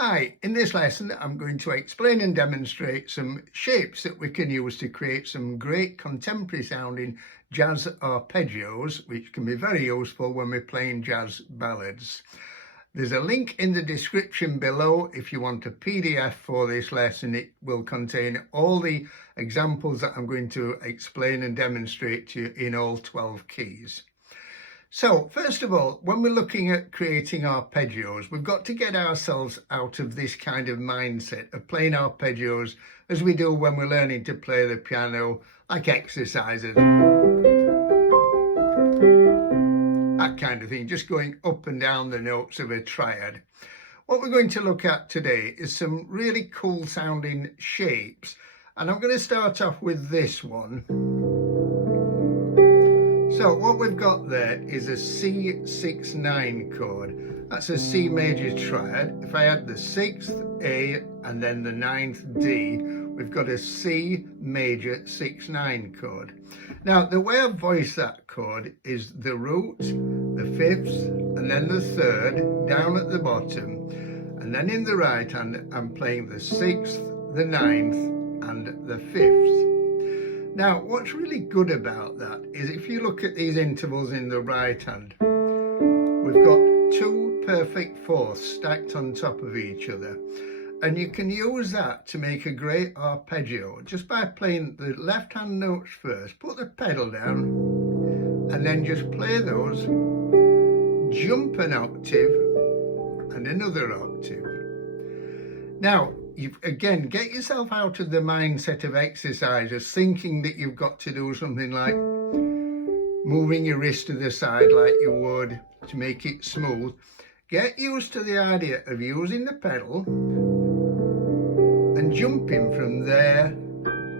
Hi, in this lesson I'm going to explain and demonstrate some shapes that we can use to create some great contemporary sounding jazz arpeggios, which can be very useful when we're playing jazz ballads. There's a link in the description below if you want a PDF for this lesson. It will contain all the examples that I'm going to explain and demonstrate to you in all 12 keys. So first of all, when we're looking at creating arpeggios, we've got to get ourselves out of this kind of mindset of playing arpeggios as we do when we're learning to play the piano, like exercises, that kind of thing, just going up and down the notes of a triad. What we're going to look at today is some really cool sounding shapes, and I'm going to start off with this one. So what we've got there is a C6-9 chord. That's a C major triad. If I add the 6th A and then the 9th D, we've got a C major 6-9 chord. Now the way I voice that chord is the root, the 5th, and then the 3rd down at the bottom. And then in the right hand, I'm playing the 6th, the 9th, and the 5th. Now, what's really good about that is if you look at these intervals in the right hand, we've got two perfect fourths stacked on top of each other. And you can use that to make a great arpeggio just by playing the left hand notes first, put the pedal down, and then just play those, jump an octave and another octave. Now, again, get yourself out of the mindset of exercises, thinking that you've got to do something like moving your wrist to the side like you would to make it smooth. Get used to the idea of using the pedal and jumping from there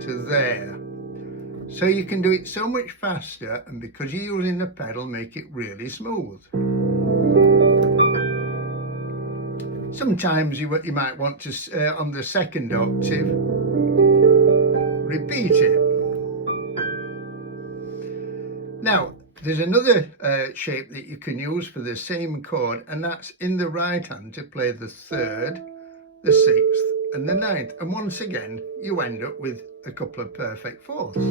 to there. So you can do it so much faster, and because you're using the pedal, make it really smooth. Sometimes you might want to, on the second octave, repeat it. Now, there's another shape that you can use for the same chord, and that's in the right hand to play the 3rd, the 6th, and the 9th. And once again, you end up with a couple of perfect fourths.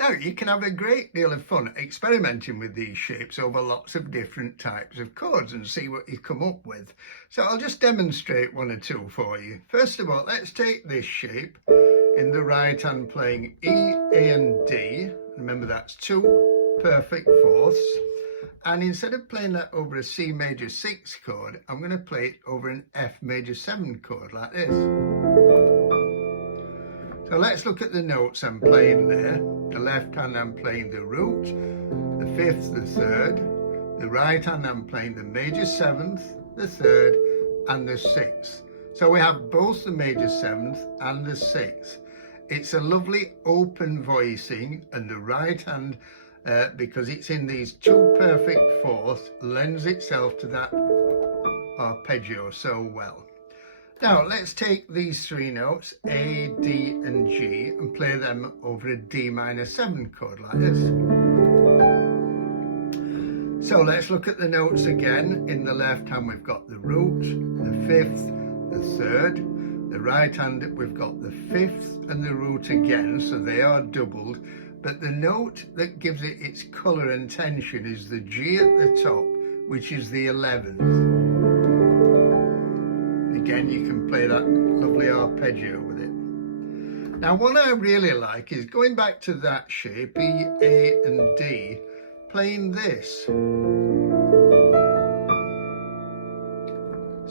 Now, you can have a great deal of fun experimenting with these shapes over lots of different types of chords and see what you come up with. So I'll just demonstrate one or two for you. First of all, let's take this shape in the right hand playing E, A and D. Remember, that's two perfect fourths. And instead of playing that over a C major 6 chord, I'm going to play it over an F major 7 chord like this. So let's look at the notes I'm playing there. The left hand I'm playing the root, the 5th, the 3rd. The right hand I'm playing the major 7th, the 3rd, and the 6th. So we have both the major 7th and the 6th. It's a lovely open voicing, and the right hand, because it's in these two perfect fourths, lends itself to that arpeggio so well. Now let's take these three notes, A, D and G, and play them over a D minor 7 chord like this. So let's look at the notes again. In the left hand we've got the root, the 5th, the 3rd. The right hand we've got the 5th and the root again, so they are doubled. But the note that gives it its colour and tension is the G at the top, which is the 11th. Again, you can play that lovely arpeggio with it. Now, what I really like is going back to that shape, E, A and D, playing this.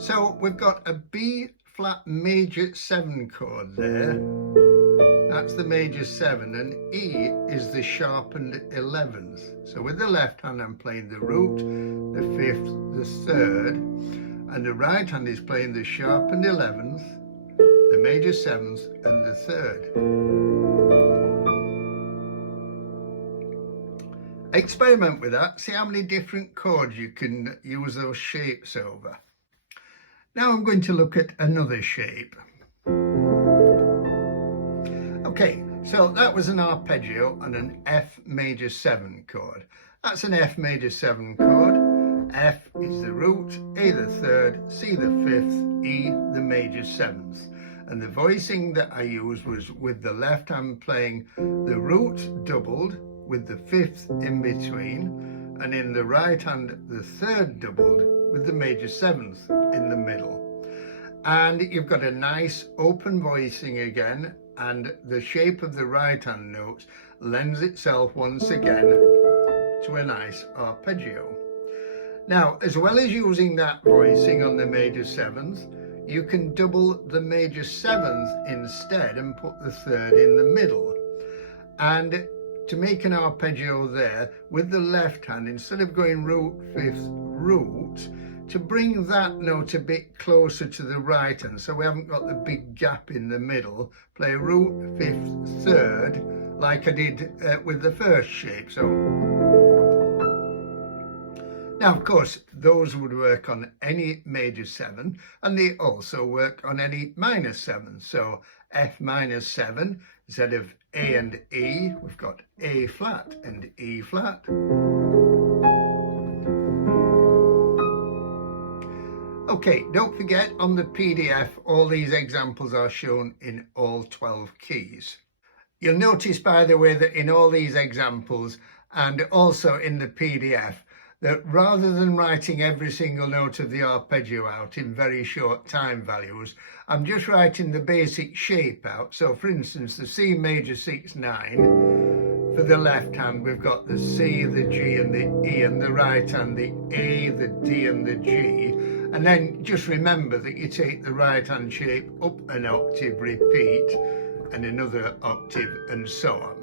So we've got a B flat major 7 chord there. That's the major 7, and E is the sharpened 11th. So with the left hand I'm playing the root, the 5th, the 3rd. And the right hand is playing the sharpened 11th, the major 7th, and the 3rd. Experiment with that, see how many different chords you can use those shapes over. Now I'm going to look at another shape. Okay, so that was an arpeggio on an F major 7 chord. That's an F major 7 chord. F is the root, A the third, C the fifth, E the major seventh. And the voicing that I used was with the left hand playing the root doubled with the fifth in between, and in the right hand the third doubled with the major seventh in the middle. And you've got a nice open voicing again, and the shape of the right hand notes lends itself once again to a nice arpeggio. Now, as well as using that voicing on the major seventh, you can double the major seventh instead and put the third in the middle. And to make an arpeggio there with the left hand, instead of going root, fifth, root, to bring that note a bit closer to the right hand, so we haven't got the big gap in the middle, play root, fifth, third, like I did with the first shape. So now, of course, those would work on any major seven, and they also work on any minor seven. So F minor 7, instead of A and E, we've got A flat and E flat. Okay, don't forget, on the PDF, all these examples are shown in all 12 keys. You'll notice, by the way, that in all these examples and also in the PDF, that rather than writing every single note of the arpeggio out in very short time values, I'm just writing the basic shape out. So for instance, the C major 6/9, for the left hand we've got the C, the G and the E, and the right hand the A, the D and the G. And then just remember that you take the right hand shape up an octave, repeat, and another octave, and so on.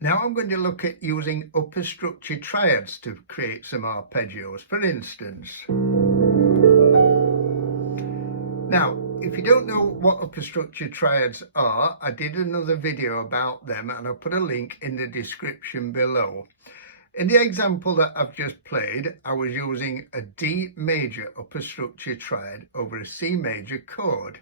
Now I'm going to look at using upper structure triads to create some arpeggios, for instance. Now, if you don't know what upper structure triads are, I did another video about them and I'll put a link in the description below. In the example that I've just played, I was using a D major upper structure triad over a C major chord.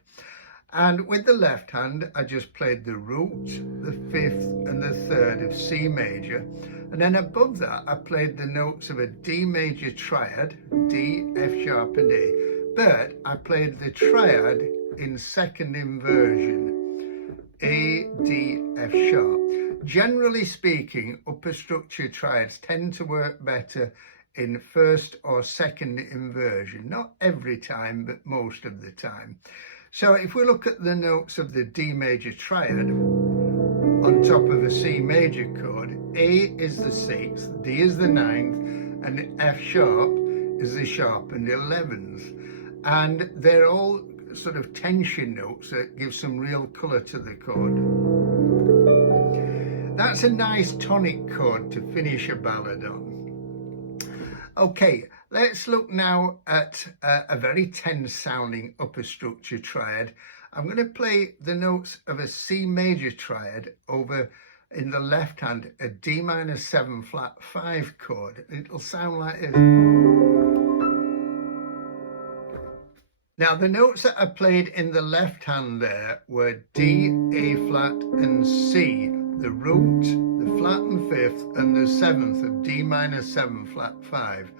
And with the left hand, I just played the root, the fifth and the third of C major. And then above that, I played the notes of a D major triad, D, F sharp and A. But I played the triad in second inversion, A, D, F sharp. Generally speaking, upper structure triads tend to work better in first or second inversion. Not every time, but most of the time. So if we look at the notes of the D major triad on top of a C major chord, A is the 6th, D is the 9th, and F sharp is the sharpened 11th. And they're all sort of tension notes that give some real colour to the chord. That's a nice tonic chord to finish a ballad on. Okay, let's look now at a very tense sounding upper structure triad. I'm going to play the notes of a C major triad over, in the left hand, a D minor 7 flat 5 chord. It'll sound like this. Now the notes that I played in the left hand there were D, A flat and C, the root, the flattened fifth and the 7th of D minor 7 flat 5.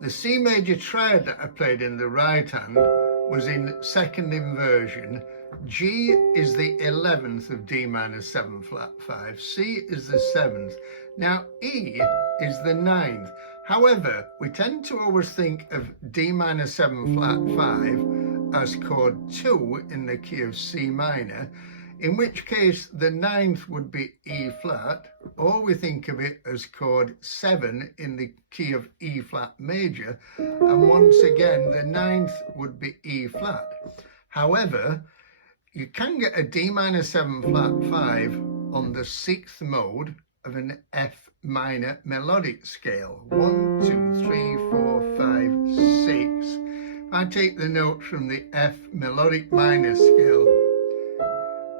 The C major triad that I played in the right hand was in second inversion. G is the 11th of D minor 7 flat 5. C is the 7th. Now E is the 9th. However, we tend to always think of D minor 7 flat 5 as chord 2 in the key of C minor, in which case the 9th would be E flat, or we think of it as chord 7 in the key of E flat major, and once again the 9th would be E flat. However, you can get a D minor 7 flat 5 on the 6th mode of an F minor melodic scale. 1, 2, 3, 4, 5, 6. If I take the notes from the F melodic minor scale,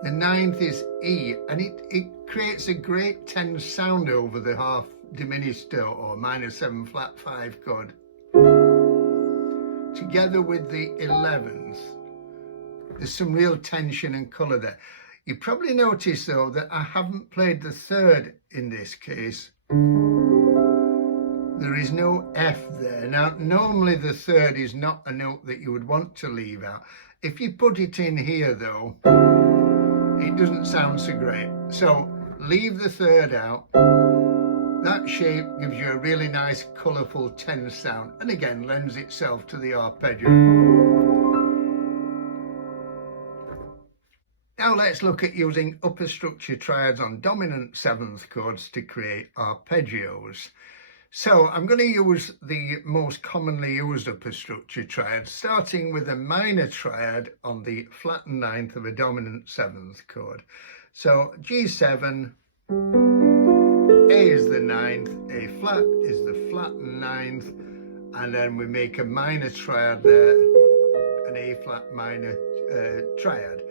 the 9th is E, and it creates a great tense sound over the half diminished or minor 7 flat 5 chord, together with the 11th. There's some real tension and colour there. You probably notice though that I haven't played the 3rd in this case. there is no F there. Now, normally the third is not a note that you would want to leave out. If you put it in here though, it doesn't sound so great. So leave the third out. That shape gives you a really nice colourful tense sound, and again lends itself to the arpeggio. Now let's look at using upper structure triads on dominant seventh chords to create arpeggios. So I'm going to use the most commonly used upper structure triads, starting with a minor triad on the flattened ninth of a dominant seventh chord. So G7, A is the ninth, A flat is the flattened ninth, and then we make a minor triad there, an A flat minor triad.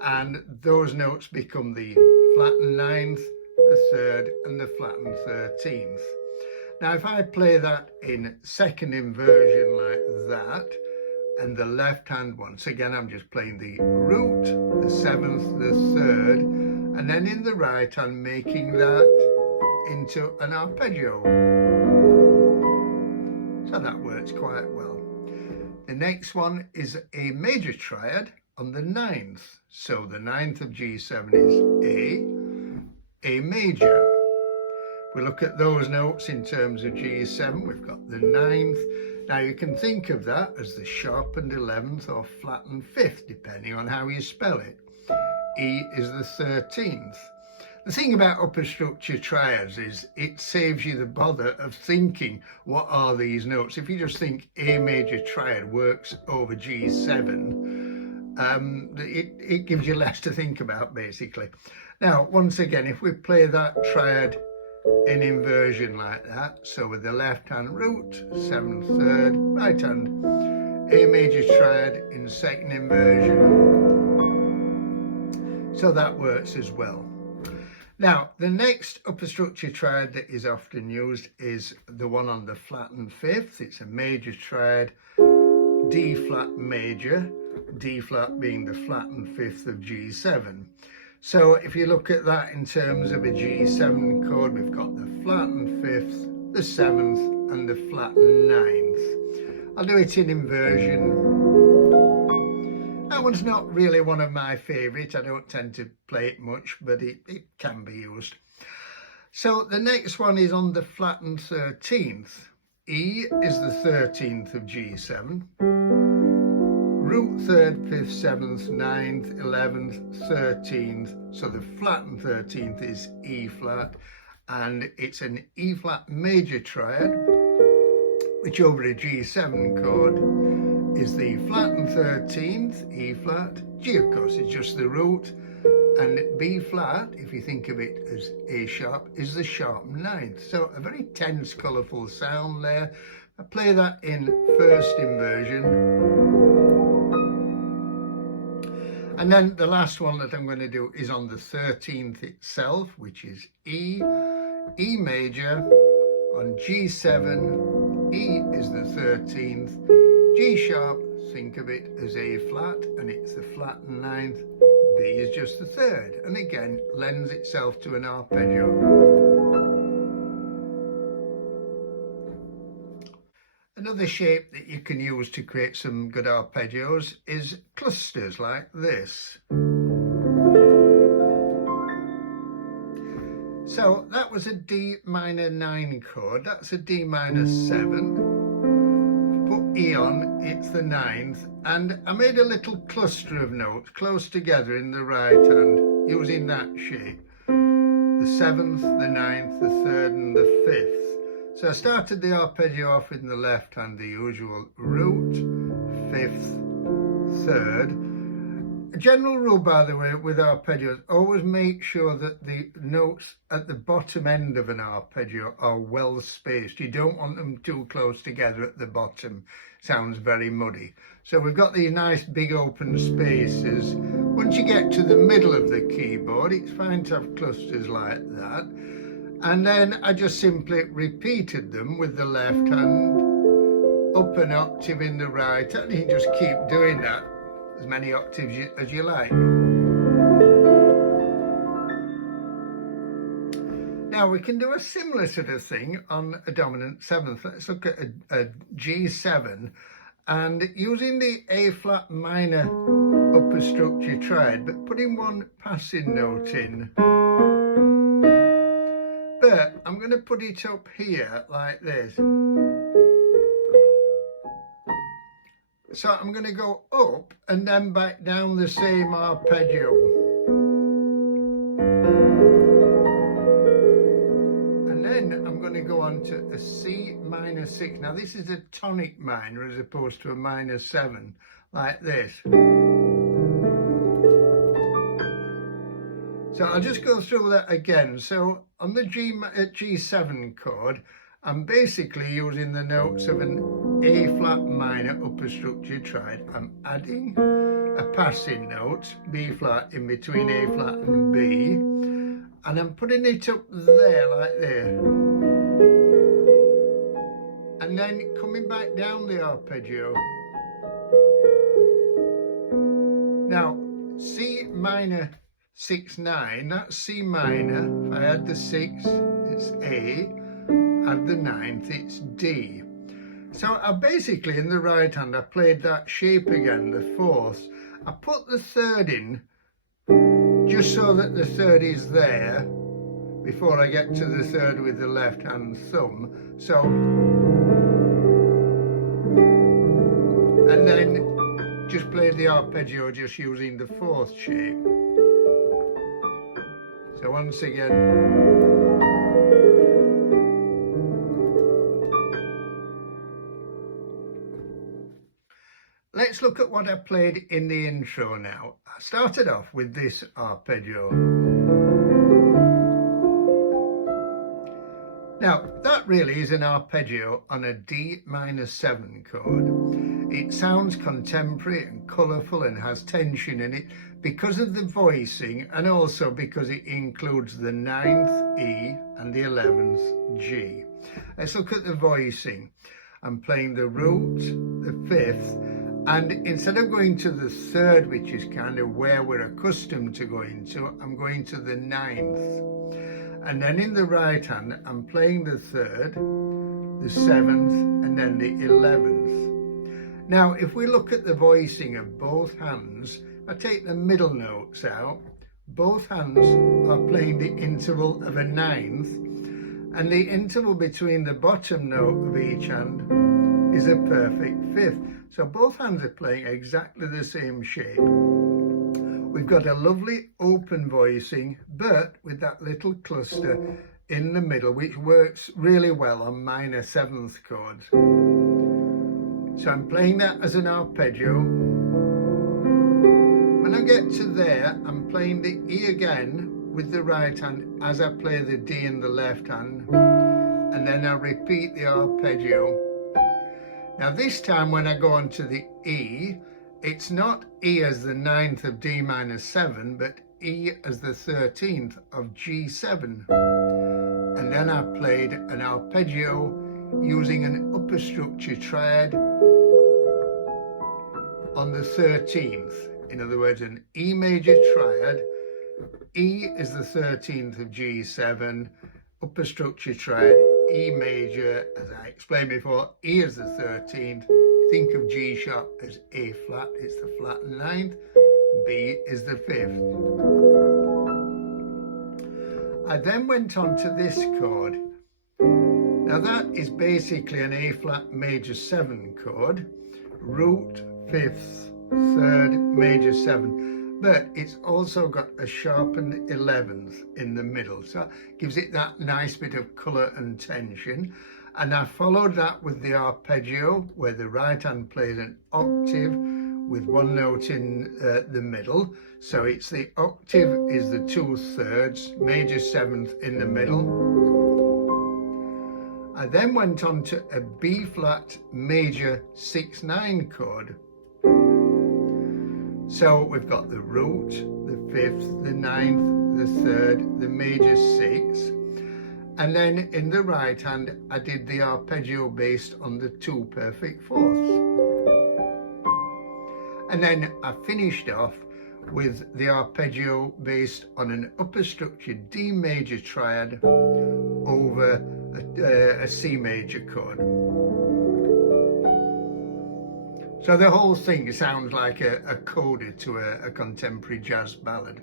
And those notes become the flattened ninth, the third, and the flattened 13th. Now, if I play that in second inversion like that, and the left hand, once again, I'm just playing the root, the seventh, the third, and then in the right, I'm making that into an arpeggio. So that works quite well. The next one is a major triad on the ninth. So the ninth of G7 is A major. We look at those notes in terms of G7. We've got the ninth. Now you can think of that as the sharpened 11th or flattened 5th, depending on how you spell it. E is the 13th. The thing about upper structure triads is it saves you the bother of thinking, what are these notes? If you just think A major triad works over G7, it gives you less to think about, basically. Now, once again, if we play that triad in inversion like that, so with the left hand root, seventh, third, right hand A major triad in second inversion, so that works as well. Now, the next upper structure triad that is often used is the one on the flattened fifth. It's a major triad, D flat major, D flat being the flattened fifth of G7. So if you look at that in terms of a G7 chord, we've got the flattened fifth, the seventh, and the flattened ninth. I'll do it in inversion. That one's not really one of my favourites. I don't tend to play it much, but it can be used. So the next one is on the flattened 13th. E is the 13th of G7. Root, third, fifth, seventh, ninth, 11th, 13th. So the flattened 13th is E flat, and it's an E flat major triad, which over a G7 chord is the flattened 13th, E flat. G, of course, is just the root, and B flat, if you think of it as A sharp, is the sharp ninth. So a very tense, colourful sound there. I play that in first inversion. And then the last one that I'm going to do is on the 13th itself, which is E, E major on G7, E is the 13th, G sharp, think of it as A flat, and it's the flattened ninth, B is just the third, and again lends itself to an arpeggio. Another shape that you can use to create some good arpeggios is clusters like this. So that was a D minor 9 chord, that's a D minor 7. Put E on, it's the 9th, and I made a little cluster of notes close together in the right hand using that shape. The 7th, the 9th, the 3rd and the 5th. So I started the arpeggio off in the left hand, the usual root, 5th, 3rd. A general rule, by the way, with arpeggios, always make sure that the notes at the bottom end of an arpeggio are well spaced. You don't want them too close together at the bottom. Sounds very muddy. So we've got these nice big open spaces. Once you get to the middle of the keyboard, it's fine to have clusters like that. And then I just simply repeated them with the left hand, up an octave in the right, and you can just keep doing that as many octaves as you like. Now Now we can do a similar sort of thing on a dominant seventh. Let's look at a G7 and using the A flat minor upper structure triad, but putting one passing note in. But I'm going to put it up here like this. So I'm going to go up and then back down the same arpeggio. And then I'm going to go on to a C minor 6. Now this is a tonic minor as opposed to a minor 7, like this. So I'll just go through that again. So on the G7 chord, I'm basically using the notes of an A flat minor upper structure triad. I'm adding a passing note, B flat, in between A flat and B, and I'm putting it up there like there. And then coming back down the arpeggio. Now, C minor 6, 9, that's C minor. If I add the 6, it's A, add the 9th, it's D. So I basically, in the right hand, I played that shape again, the 4th. I put the 3rd in, just so that the 3rd is there, before I get to the 3rd with the left hand thumb. So, and then just played the arpeggio just using the 4th shape. So once again, let's look at what I played in the intro now. I started off with this arpeggio. Now that really is an arpeggio on a D minor 7 chord. It sounds contemporary and colourful and has tension in it because of the voicing, and also because it includes the 9th E and the 11th G. Let's look at the voicing. I'm playing the root, the 5th, and instead of going to the 3rd, which is kind of where we're accustomed to going to, I'm going to the 9th. And then in the right hand, I'm playing the 3rd, the 7th, and then the 11th. Now, if we look at the voicing of both hands, I take the middle notes out, both hands are playing the interval of a 9th, and the interval between the bottom note of each hand is a perfect 5th. So both hands are playing exactly the same shape. We've got a lovely open voicing, but with that little cluster in the middle, which works really well on minor 7th chords. So I'm playing that as an arpeggio. When I get to there, I'm playing the E again with the right hand as I play the D in the left hand, and then I repeat the arpeggio. Now this time when I go on to the E, it's not E as the 9th of D minor 7, but E as the 13th of G7. And then I played an arpeggio using an upper structure triad on the 13th. In other words, an E major triad. E is the 13th of G7, upper structure triad, E major, as I explained before, E is the 13th. Think of G sharp as A flat, it's the flat 9th, B is the 5th. I then went on to this chord. Now that is basically an A flat major 7 chord, root, 5th, 3rd, major 7, but it's also got a sharpened 11th in the middle, so it gives it that nice bit of colour and tension. And I followed that with the arpeggio, where the right hand plays an octave with one note in the middle. So it's the octave is the 2/3, major 7th in the middle. I then went on to a B flat major 6/9 chord. So we've got the root, the 5th, the 9th, the 3rd, the major 6. And then in the right hand, I did the arpeggio based on the 2 perfect 4ths. And then I finished off with the arpeggio based on an upper structured D major triad over a C major chord. So the whole thing sounds like a coda to a contemporary jazz ballad.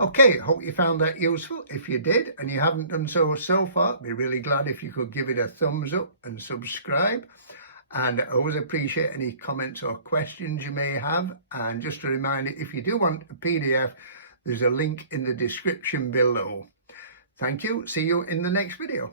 Okay, hope you found that useful. If you did and you haven't done so far, I'd be really glad if you could give it a thumbs up and subscribe. And I always appreciate any comments or questions you may have. And just a reminder, if you do want a PDF, there's a link in the description below. Thank you. See you in the next video.